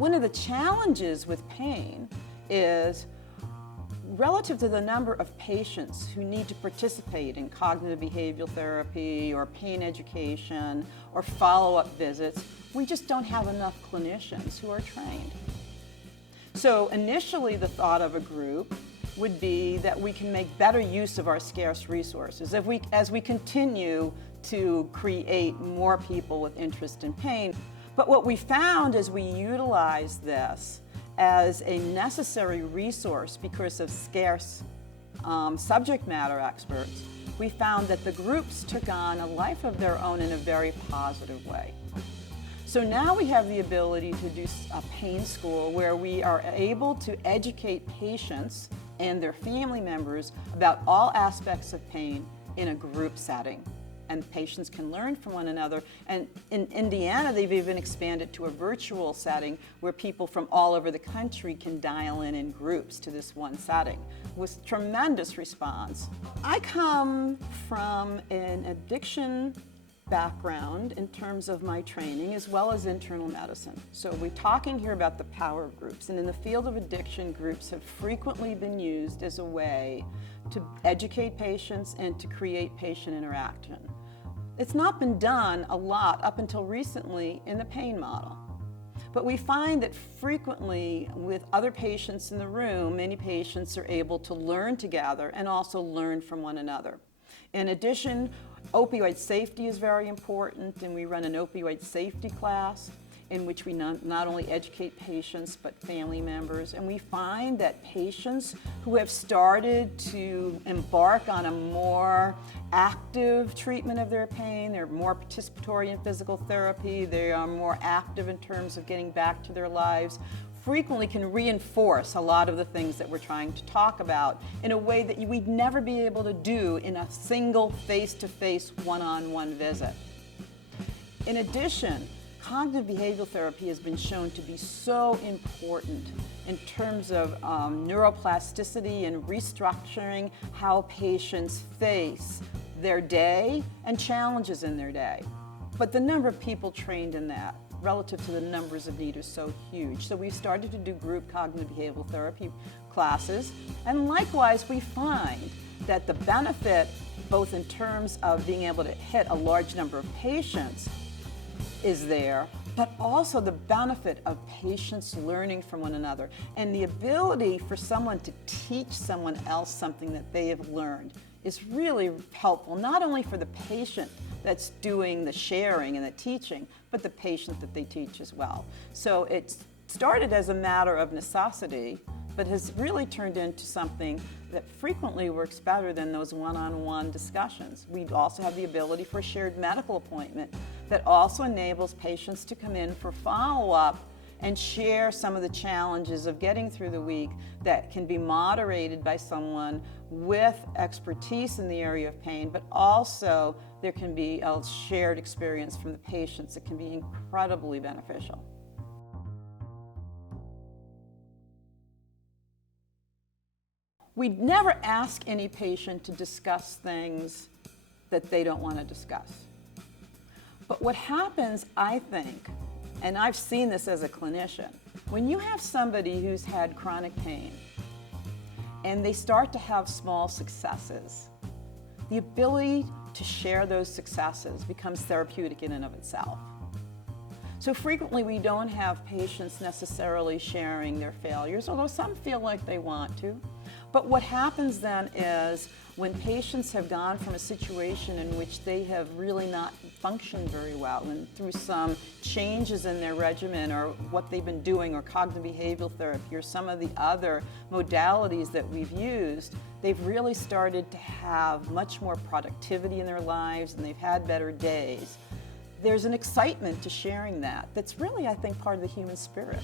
One of the challenges with pain is relative to the number of patients who need to participate in cognitive behavioral therapy or pain education or follow-up visits, we just don't have enough clinicians who are trained. So initially the thought of a group would be that we can make better use of our scarce resources as we continue to create more people with interest in pain. But what we found as we utilized this as a necessary resource because of scarce subject matter experts, we found that the groups took on a life of their own in a very positive way. So now we have the ability to do a pain school where we are able to educate patients and their family members about all aspects of pain in a group setting. And patients can learn from one another. And in Indiana, they've even expanded to a virtual setting where people from all over the country can dial in groups to this one setting with tremendous response. I come from an addiction background in terms of my training as well as internal medicine. So we're talking here about the power of groups, and in the field of addiction, groups have frequently been used as a way to educate patients and to create patient interaction. It's not been done a lot up until recently in the pain model. But we find that frequently with other patients in the room, many patients are able to learn together and also learn from one another. In addition, opioid safety is very important, and we run an opioid safety class in which we not only educate patients but family members. And we find that patients who have started to embark on a more active treatment of their pain, they're more participatory in physical therapy, they are more active in terms of getting back to their lives, frequently can reinforce a lot of the things that we're trying to talk about in a way that we'd never be able to do in a single face-to-face one-on-one visit. In addition, cognitive behavioral therapy has been shown to be so important in terms of neuroplasticity and restructuring how patients face their day and challenges in their day. But the number of people trained in that relative to the numbers of need is so huge. So we started to do group cognitive behavioral therapy classes, and likewise we find that the benefit, both in terms of being able to hit a large number of patients, is there, but also the benefit of patients learning from one another and the ability for someone to teach someone else something that they have learned is really helpful, not only for the patient that's doing the sharing and the teaching, but the patient that they teach as well. So it started as a matter of necessity, but has really turned into something that frequently works better than those one-on-one discussions. We also have the ability for a shared medical appointment that also enables patients to come in for follow-up and share some of the challenges of getting through the week that can be moderated by someone with expertise in the area of pain, but also there can be a shared experience from the patients that can be incredibly beneficial. We never ask any patient to discuss things that they don't want to discuss. But what happens, I think, and I've seen this as a clinician, when you have somebody who's had chronic pain and they start to have small successes, the ability to share those successes becomes therapeutic in and of itself. So frequently we don't have patients necessarily sharing their failures, although some feel like they want to. But what happens then is when patients have gone from a situation in which they have really not functioned very well, and through some changes in their regimen or what they've been doing, or cognitive behavioral therapy or some of the other modalities that we've used, they've really started to have much more productivity in their lives and they've had better days. There's an excitement to sharing that that's really, I think, part of the human spirit.